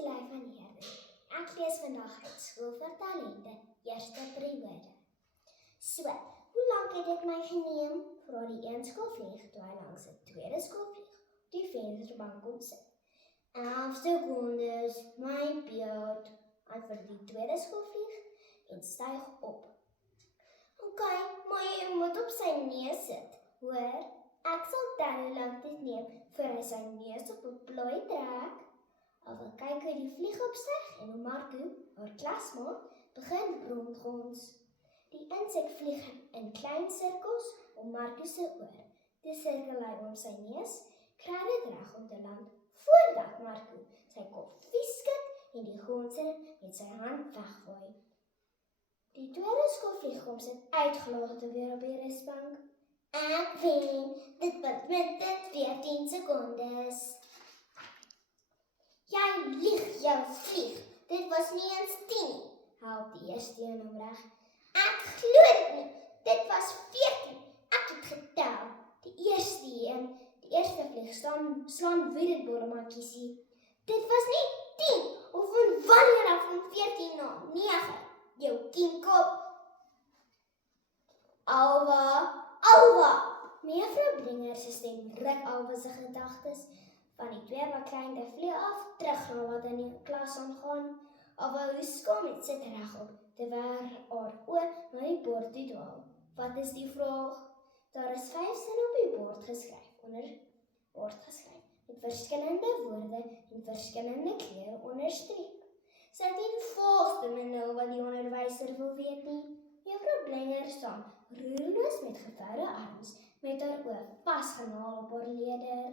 Soleil van Heerden. Ek lees vandag uit Skool vir Talente, eerste periode. So, hoe lank het dit my geneem? Vra die een skoolvlieg toe hy langs die tweede skoolvlieg op die vensterbank kom sit. 11 sekondes, my beurt, antwoord die tweede skoolvlieg en styg op. Ok, maar jy moet op sy neus sit, hoor? Ek sal tel hoe lank dit neem voor hy sy neus op 'n plooi trek. Al wil kyk hoe die vlieg opstyg en hoe Marco, haar klasmaat, begin rondgons. Die insek vlieg in klein sirkels om Marco se oor. Toe sirkel hy om sy neus, kry dit reg om te land, voordat Marco sy kop vies skud en die gonser met sy hand weggooi. Die tweede skoolvlieg kom sit uitgelaagde weer op die rusbank. Ek wen, dit was met dit 14 sekondes. Jy lieg, jou vlieg, dit was nie eens 10, help die eerste een hom reg. Ek glo dit nie, dit was 14, ek het getel. Die eerste vlieg slaan woedend bollemakiesie. Dit was nie 10, of van wanneer af van 14 na 9, jou kiemkop. Alwa, mevrou Bringer se stem ruk Alwa se gedagtes van die twee wat klein vlieg af, terug na wat in die klas aangaan. Alwa hoeskom en sit regop, terwyl haar oë na die bord toe dwaal. Wat is die vraag? Daar is 5 sinne op die bord geskryf, met verskillende woorde en verskillende kleure onderstreep. Sy het nie die volste benul wat die onderwyser wil weet nie. Juffrou Bringer staan roerloos met gevoude arms, met haar oë vasgenaal op haar leerder.